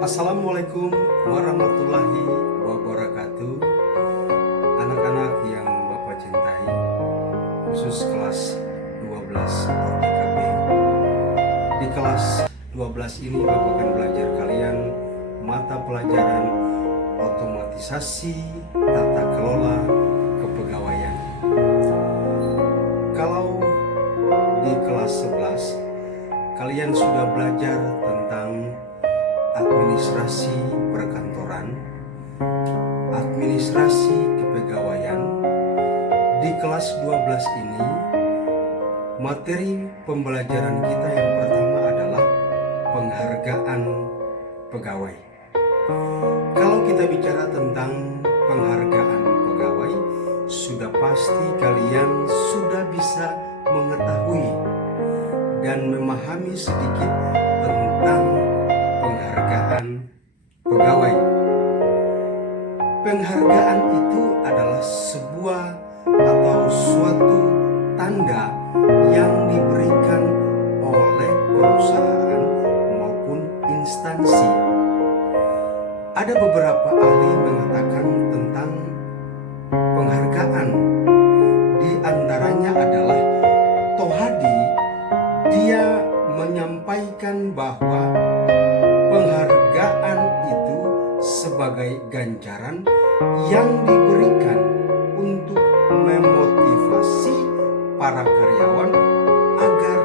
Assalamualaikum warahmatullahi wabarakatuh. Anak-anak yang Bapak cintai, khusus kelas 12 OTKB. Di kelas 12 ini Bapak akan belajar kalian mata pelajaran otomatisasi tata kelola kepegawaian. Kalau di kelas 11 kalian sudah belajar tentang administrasi perkantoran, administrasi kepegawaian. Di kelas 12 ini, materi pembelajaran kita yang pertama adalah penghargaan pegawai. Kalau kita bicara tentang penghargaan pegawai, sudah pasti kalian sudah bisa mengetahui dan memahami sedikit tentang penghargaan pegawai. Penghargaan itu adalah sebuah atau suatu tanda yang diberikan oleh perusahaan maupun instansi. Ada beberapa ahli mengatakan tentang penghargaan. Di antaranya adalah Tohadi. Dia menyampaikan bahwa penghargaan itu sebagai ganjaran yang diberikan untuk memotivasi para karyawan agar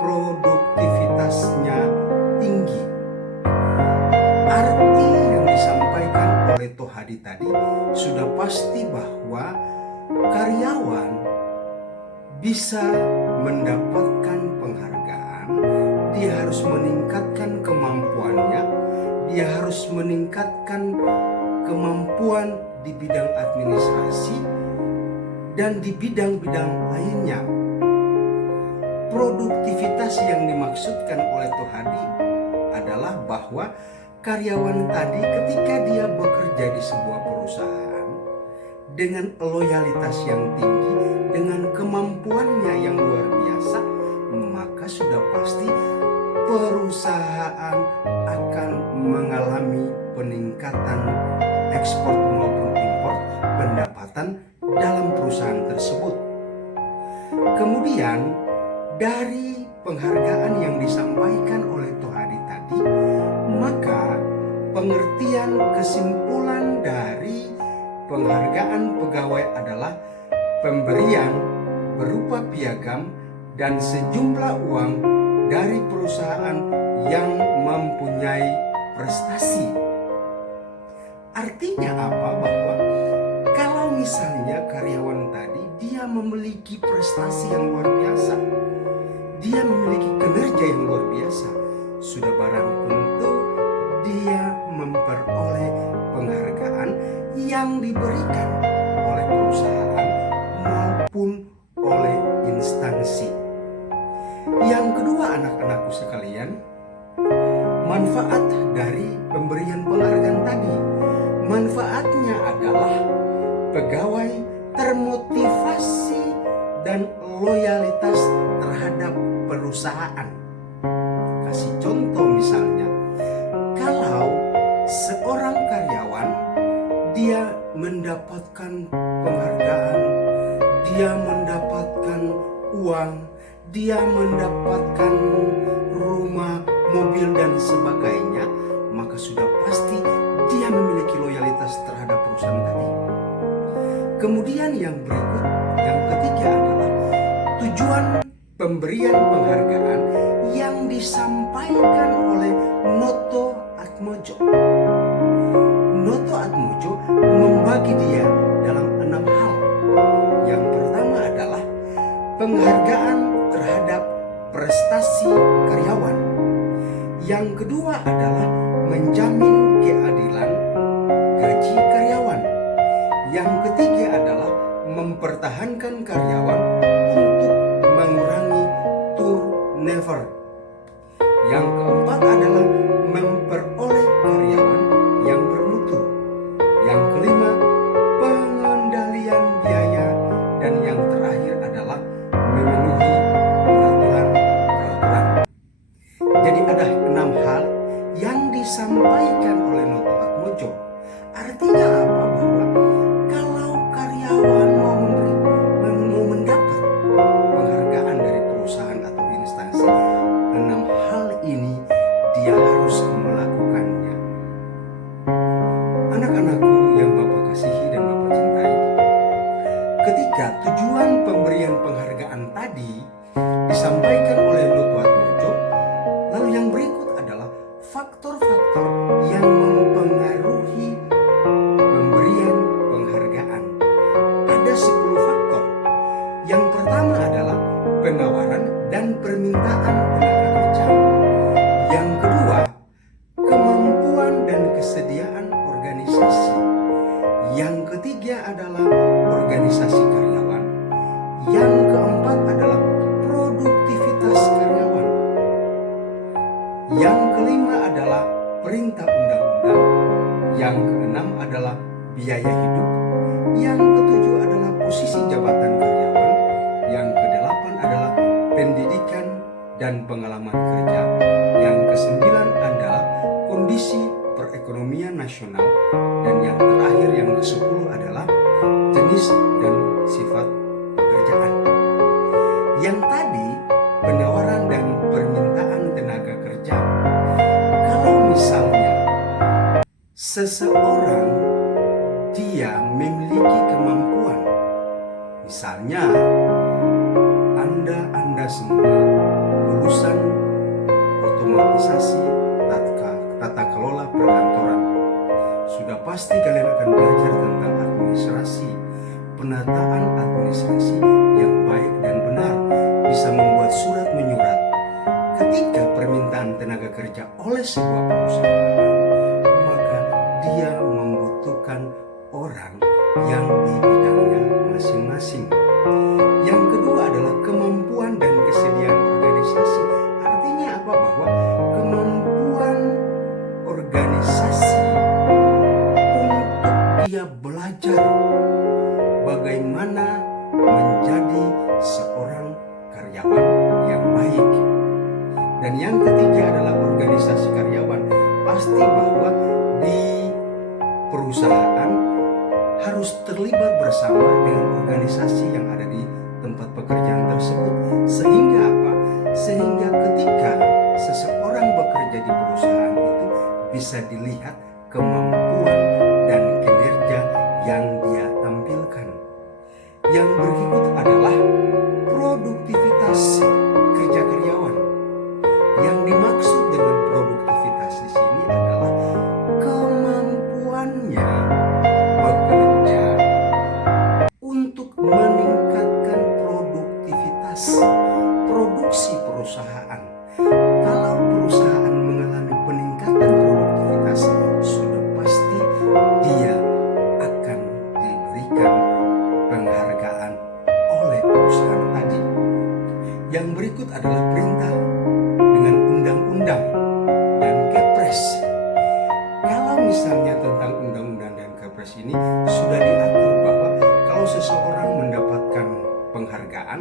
produktivitasnya tinggi. Arti yang disampaikan oleh Tohadi tadi sudah pasti bahwa karyawan bisa mendapatkan penghargaan. Dia harus meningkatkan kemampuannya, dia harus meningkatkan kemampuan di bidang administrasi dan di bidang-bidang lainnya. Produktivitas yang dimaksudkan oleh Tohadi adalah bahwa karyawan tadi ketika dia bekerja di sebuah perusahaan dengan loyalitas yang tinggi, dengan kemampuannya yang luar biasa, maka sudah pasti perusahaan akan mengalami peningkatan ekspor maupun impor pendapatan dalam perusahaan tersebut. Kemudian dari penghargaan yang disampaikan oleh Tohadi tadi, maka pengertian kesimpulan dari penghargaan pegawai adalah pemberian berupa piagam dan sejumlah uang dari perusahaan yang mempunyai prestasi. Artinya apa? Bahwa kalau misalnya karyawan tadi dia memiliki prestasi yang luar biasa, dia memiliki kinerja yang luar biasa, sudah barang tentu dia memperoleh penghargaan yang diberikan oleh perusahaan maupun oleh instansi. Yang kedua, anak-anakku sekalian, manfaat dari pemberian penghargaan tadi, manfaatnya adalah pegawai termotivasi dan loyalitas terhadap perusahaan. Kasih contoh misalnya, kalau seorang karyawan dia mendapatkan penghargaan, dia mendapatkan uang, dia mendapatkan rumah, mobil dan sebagainya, maka sudah pasti dia memiliki loyalitas terhadap perusahaan tadi. Kemudian yang berikut, yang ketiga adalah tujuan pemberian penghargaan yang disampaikan oleh Noto Atmojo. Noto Atmojo membagi dia dalam 6 hal. Yang pertama adalah penghargaan terhadap prestasi karyawan. Yang kedua adalah menjamin keadilan gaji karyawan. Yang ketiga adalah mempertahankan karyawan untuk mengurangi turnover. Yang keempat adalah memperoleh karyawan yang bermutu. Yang kelima, pengendalian biaya. Dan yang terakhir adalah memenuhi peraturan. Jadi ada 6 hal yang disampaikan oleh Noto Atmojo. Artinya apa? Bahwa kalau karyawan mau mendapat penghargaan dari perusahaan atau instansi, 6 hal ini dia harus melakukannya. Anak-anakku yang Bapak kasihi dan Bapak cintai, ketika tujuan pemberian penghargaan tadi disampaikan oleh Noto Atmojo, lalu yang berikut adalah faktor-faktor yang mempengaruhi pemberian penghargaan. Ada 10 faktor. Yang pertama adalah penawaran dan permintaan tenaga kerja. Yang kedua, kemampuan dan kesediaan organisasi. Yang ketiga adalah organisasi karyawan. Yang keempat adalah produktivitas karyawan. Yang kelima adalah perintah undang-undang. Yang keenam adalah biaya hidup. Yang ketujuh adalah posisi jabatan karyawan. Yang kedelapan adalah pendidikan dan pengalaman kerja. Yang kesembilan adalah kondisi perekonomian nasional. Dan yang terakhir, yang ke-10 adalah jenis dan sifat pekerjaan. Yang tadi, penawaran dan permintaan tenaga kerja. Kalau misalnya seseorang dia memiliki kemampuan, misalnya Anda semua lulusan otomatisasi tata kelola perkantoran, sudah pasti kalian akan belajar tentang administrasi, penataan administrasi yang baik dan benar, bisa membuat surat menyurat. Ketika permintaan tenaga kerja oleh sebuah perusahaan, maka dia membutuhkan orang yang di bidangnya masing-masing. Yang kedua adalah kemampuan dan kesediaan organisasi. Artinya apa? Bahwa kemampuan organisasi untuk dia belajar bagaimana menjadi seorang karyawan yang baik. Dan yang ketiga adalah organisasi karyawan. Pasti bahwa di perusahaan harus terlibat bersama dengan organisasi yang ada di tempat pekerjaan tersebut. Sehingga apa? Sehingga ketika seseorang bekerja di perusahaan itu bisa dilihat kemampuan dan kinerja yang dia tampilkan. Yang berikut adalah produktivitas kerja karyawan. Yang dimaksud dengan produktivitas di sini adalah kemampuannya bekerja untuk meningkatkan produktivitas produksi perusahaan. Kalau perusahaan mengalami peningkatan produktivitas, sudah pasti dia akan diberikan penghargaan oleh perusahaan tadi. Yang berikut adalah perintah dengan undang-undang dan kepres. Kalau misalnya tentang undang-undang dan kepres ini sudah diatur bahwa kalau seseorang mendapatkan penghargaan,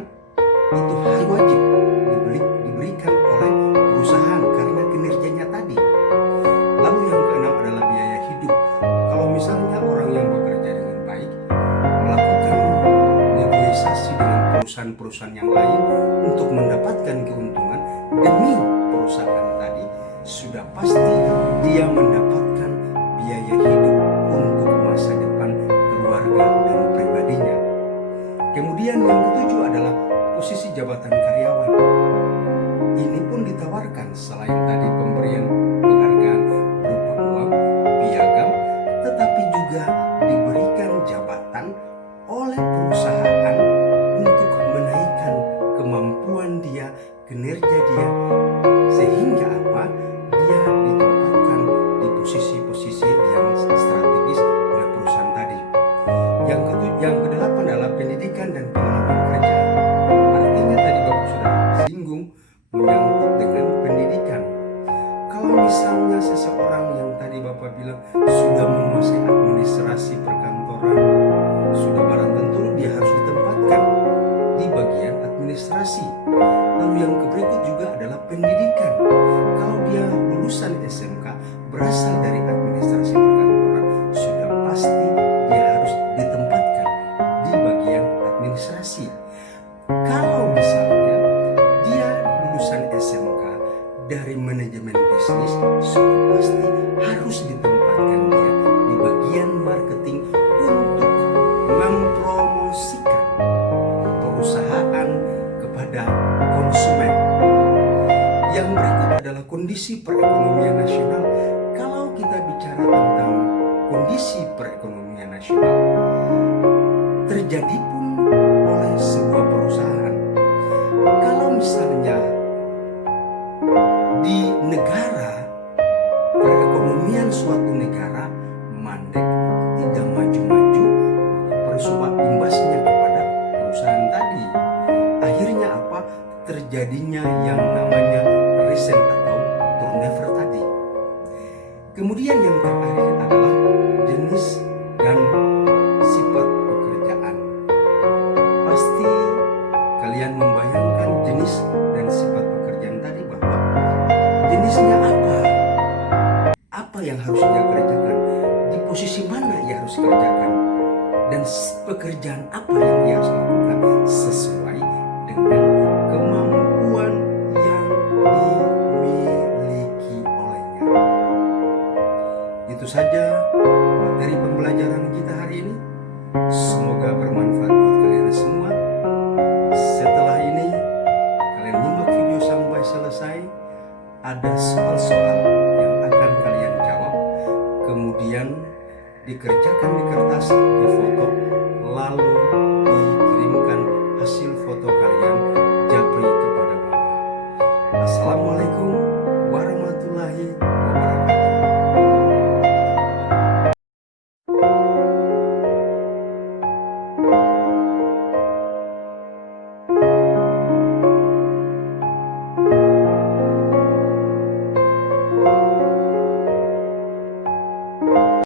itu hal wajib diberikan oleh perusahaan karena kinerjanya tadi. Lalu yang keenam adalah biaya hidup. Kalau misalnya orang yang bekerja dengan baik melakukan negosiasi dengan perusahaan-perusahaan yang lain untuk mendapatkan keuntungan demi perusahaan tadi, sudah pasti dia mendapatkan biaya hidup untuk masa depan keluarga dan pribadinya. Kemudian yang ketujuh adalah posisi jabatan karyawan. Ini pun ditawarkan selain tadi pemberian penghargaan berupa uang, piagam, tetapi juga diberikan jabatan oleh perusahaan untuk menaikkan kemampuan dia, kinerja dia, sehingga apa? Dia ditempatkan di posisi-posisi yang strategis oleh perusahaan tadi. Yang kedelapan adalah pendidikan dan pengalaman kerja. Artinya tadi Bapak sudah singgung menyangkut dengan pendidikan. Kalau misalnya seseorang yang tadi Bapak bilang sudah menguasai administrasi perkantoran, sudah barang tentu dia harus ditempatkan di bagian administrasi. Lalu yang berikut juga adalah pendidikan. Kalau dia lulusan SMK berasal dari administrasi perkantoran, sudah pasti dia harus ditempatkan di bagian administrasi. Kalau misalnya dia lulusan SMK dari manajemen bisnis, sudah pasti harus ditempatkan dia di bagian marketing untuk mempromosikan perusahaan kepada konsumen. Yang berikut adalah kondisi perekonomian nasional. Kalau kita bicara tentang kondisi perekonomian nasional, terjadi pun oleh sebuah perusahaan. Kalau misalnya di negara, perekonomian suatu negara mandek, tidak maju-maju, maka persuah imbasnya kepada perusahaan tadi. Akhirnya apa? Terjadinya yang namanya resent atau turnover tadi. Kemudian yang terakhir adalah jenis dan sifat pekerjaan. Pasti kalian membayangkan jenis dan sifat pekerjaan tadi, bahwa jenisnya apa? Apa yang harus dia kerjakan? Di posisi mana ia harus kerjakan? Dan pekerjaan apa yang ia harus lakukan sesuai dengan kemampuan yang dimiliki olehnya. Itu saja materi pembelajaran kita hari ini. Semoga bermanfaat buat kalian semua. Setelah ini kalian nyimak video sampai selesai. Ada soal-soal yang akan kalian jawab, kemudian dikerjakan di kertas, difoto, lalu